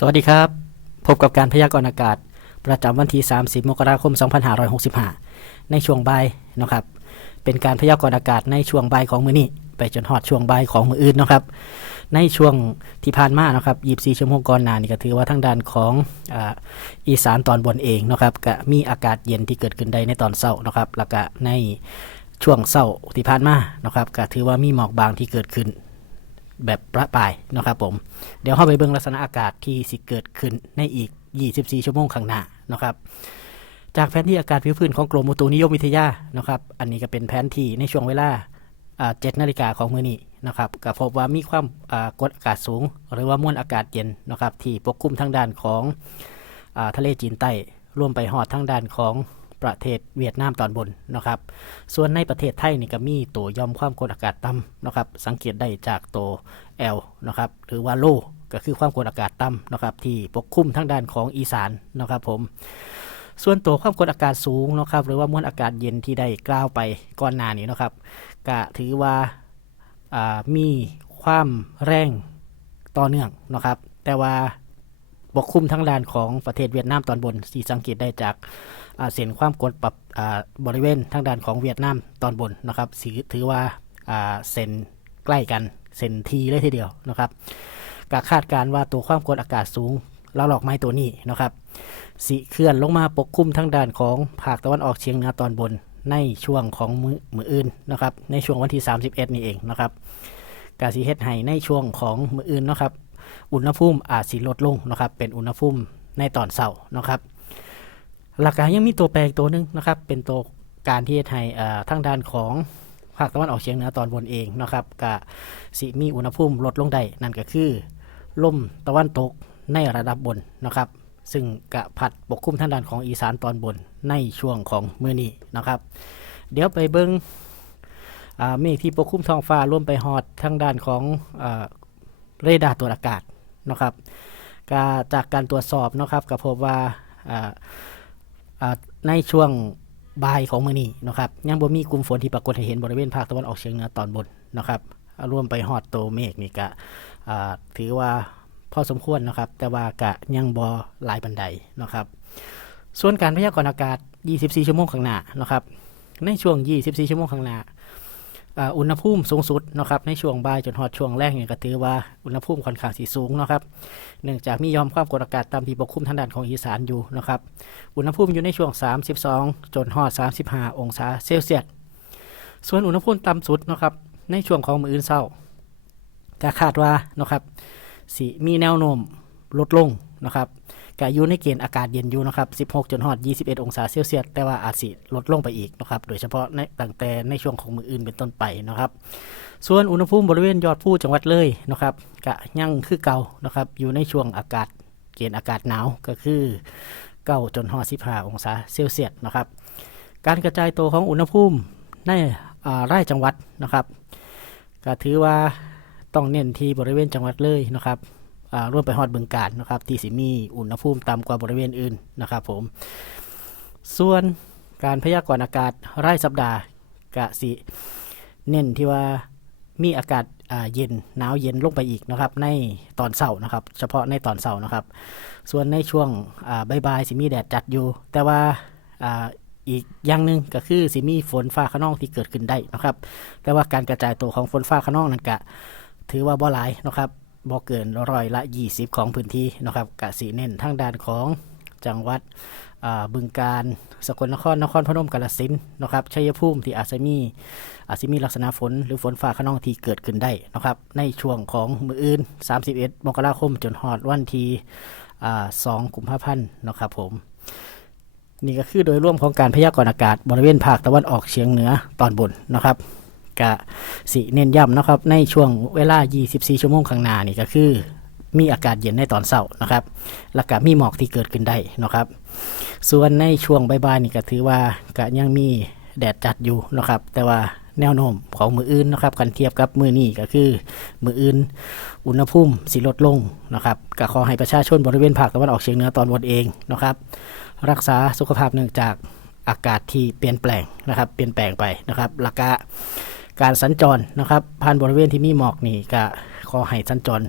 สวัสดีครับ พบกับการพยากรณ์อากาศ ประจำวันที่ 30 มกราคม 2565 ในช่วงบ่ายนะครับ เป็นการพยากรณ์อากาศในช่วงบ่ายของมื้อนี้ ไปจนฮอดช่วงบ่ายของมื้ออื่นนะครับ ในช่วงที่ผ่านมานะครับ 24 ชั่วโมงก่อนหน้านี่ก็ถือว่าทางด้านของออีสานตอนบนเองนะครับก็มีอากาศเย็นที่เกิดขึ้นได้ในตอนเช้านะครับแล้วก็ในช่วงเช้าที่ผ่านมานะครับก็ถือว่ามีหมอกบางที่เกิดขึ้น แบบประปายนะครับผมเดี๋ยวเข้าไปเบิ่งลักษณะอากาศที่สิเกิดขึ้นในอีก 24 ชั่วโมงข้างหน้านะครับจากแผนที่อากาศผิวพื้นของกรมอุตุนิยมวิทยานะครับ อันนี้ก็เป็นแผนที่ในช่วงเวลาอ่า7นาฬิกาของมื้อนี้นะครับก็พบว่ามีความกดอากาศสูง หรือว่ามวลอากาศเย็นนะครับ ที่ปกคลุมทางด้านของอทะเลจีนใต้รวมไปหอดทางด้านของ ประเทศเวียดนามตอนบนนะครับ ส่วนในประเทศไทยนี่ก็มีตัวยอมความกดอากาศต่ำนะครับ สังเกตได้จากตัว L นะครับ หรือว่าโลก็คือความกดอากาศต่ำนะครับ ที่ปกคลุมทางด้านของอีสานนะครับผม ส่วนตัวความกดอากาศสูงนะครับ หรือว่ามวลอากาศเย็นที่ได้กล่าวไปก่อนหน้านี้นะครับก็ถือว่าอ่ามีความแรงต่อเนื่องนะครับ แต่ว่า ปกคลุมทางด้านของประเทศเวียดนามตอนบนที่สังเกตได้จากาเส้นความกดปรับบริเวณทางด้านของเวียดนามตอนบนนะครับสีถือว่าาเส้นใกล้กันเส้นทีเลยทีเดียวนะครับก็คาดการว่าตัวความกดอากาศสูงแล้วหลอกไม้ตัวนี้นะครับสีเคลื่อนลงมาปกคลุมทางด้านของภาคตะวันออกเฉียงเหนือตอนบนในช่วงของมือมืออื่นนะครับในช่วงวันที่ 31 นี่เองนะครับกาสีเฮ็ดให้ในช่วงของมืออื่นนะครับ อุณหภูมิอาจสิลดลงนะครับเป็นอุณหภูมิในตอนเช้านะครับ หลักการยังมีตัวแปรอีกตัวหนึ่งนะครับ เป็นตัวการที่ให้เอ่อทางด้านของภาคตะวันออกเฉียงเหนือตอนบนเองนะครับกะสิมีอุณหภูมิลดลงได้นั่นก็คือลมตะวันตกในระดับบนนะครับ ซึ่งกะพัดปกคลุมทางด้านของอีสานตอนบนในช่วงของมื้อนี้นะครับ เดี๋ยวไปเบิงอ่าเมฆที่ปกคลุมท้องฟ้าร่วมไปฮอดทางด้านของ เรดาร์ตรวจอากาศนะครับกะจากการตรวจสอบนะครับก็พบว่าในช่วงบ่ายของมื้อนี้นะครับยังบ่มีกลุ่มฝนที่ปรากฏให้เห็นบริเวณภาคตะวันออกเฉียงเหนือตอนบนนะครับอ่ารวมไปฮอดโตเมฆนี่ก็ถือว่าพอสมควรนะครับ แต่ว่ากะยังบ่หลายบันไดนะครับ ส่วนการพยากรณ์อากาศ 24 ชั่วโมงข้างหน้านะครับ ในช่วง 24 ชั่วโมงข้างหน้า อุณหภูมิสูงสุดนะครับในช่วงบ่ายจนฮอดช่วงแรกเนี่ยก็ถือว่าอุณหภูมิค่อนข้างสีสูงนะครับเนื่องจากมียอมความกดอากาศต่ำที่ปกคลุมทางด้านของอีสานอยู่นะครับอุณหภูมิอยู่ในช่วง 32 จนฮอด 35 องศาเซลเซียสส่วนอุณหภูมิต่ำสุดนะครับในช่วงของมื้ออื่นเช้าก็คาดว่านะครับสิมีแนวโน้มลดลงนะครับ ก็อยู่ในเกณฑ์อากาศเย็นอยู่นะครับ 16จนฮอด 21 องศาเซลเซียส แต่ว่าอาจสิลดลงไปอีกนะครับ โดยเฉพาะในตั้งแต่ในช่วงของมืออื่นเป็นต้นไปนะครับ ส่วนอุณหภูมิบริเวณยอดภูจังหวัดเลยนะครับก็ยังคือเก่านะครับ อยู่ในช่วงอากาศเกณฑ์อากาศหนาวก็คือเก้าจนฮอด15 องศาเซลเซียสนะครับ การกระจายตัวของอุณหภูมิในอ่าไร่จังหวัดนะครับ ก็ถือว่าต้องเน้นที่บริเวณจังหวัดเลยนะครับ ร่วมไปฮอดบึงกาฬนะครับ ที่สิมีอุณหภูมิต่ำกว่าบริเวณอื่นนะครับผม ส่วนการพยากรณ์อากาศรายสัปดาห์กะสิเน้นที่ว่ามีอากาศอ่าเย็นหนาวเย็นลงไปอีกนะครับ ในตอนเช้านะครับ เฉพาะในตอนเช้านะครับ ส่วนในช่วงอ่าบ่ายๆสิมีแดดจัดอยู่ แต่ว่าอ่าอีกอย่างหนึ่งก็คือสิมีฝนฟ้าขนองที่เกิดขึ้นได้นะครับ แต่ว่าการกระจายตัวของฝนฟ้าขนองนั้นก็ถือว่าบ่หลายนะครับ บ่เกินร้อยละ 20 ของพื้นที่นะครับกะสีเน้นทางด้านของจังหวัดบึงกาฬสกลนครนครพนมกาฬสินธุ์นะครับชัยภูมิที่อาจจะมีอาจจะมีลักษณะฝนหรือฝนฟ้าขนองที่เกิดขึ้นได้นะครับในช่วงของมืออื่น 31 มกราคมจนฮอดวันที่2กุมภาพันธ์นะครับผมนี่ก็คือโดยร่วมของการพยากรณ์อากาศบริเวณภาคตะวันออกเฉียงเหนือตอนบนนะครับ กะสิเน้นย้ำนะครับ ในช่วงเวลา 24 ชั่วโมงข้างหน้านี่ก็คือมีอากาศเย็นในตอนเช้านะครับ แล้วก็มีหมอกที่เกิดขึ้นได้นะครับ ส่วนในช่วงบ่ายๆนี่ก็ถือว่าก็ยังมีแดดจัดอยู่นะครับ แต่ว่าแนวโน้มของมืออื่นนะครับกันเทียบกับมือนี้ก็คือ มืออื่น อุณหภูมิสิลดลงนะครับก็ขอให้ประชาชนบริเวณภาคตะวันออกเฉียงเหนือตอนบนเองนะครับ รักษาสุขภาพเนื่องจากอากาศที่เปลี่ยนแปลงนะครับ เปลี่ยนแปลงไปนะครับแล้วก็ การสัญจรนะครับ ผ่านบริเวณที่มีหมอกนี่ก็ขอให้สัญจร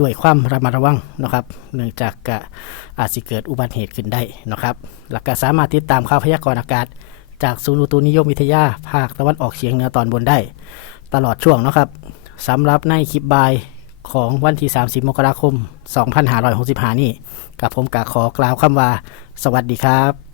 ด้วยความระมัดระวังนะครับ เนื่องจากกอาจสิเกิดอุบัติเหตุขึ้นได้นะครับหลักก็สามารถติดตามข่าวพยากรณ์อากาศ จากศูนย์อุตุนิยมวิทยาภาคตะวันออกเฉียงเหนือตอนบนได้ ตลอดช่วงนะครับสำหรับในคลิปบายของวันที่ 30 มกราคม 2565 นี่กับผมกะขอกล่าวคำว่า สวัสดีครับ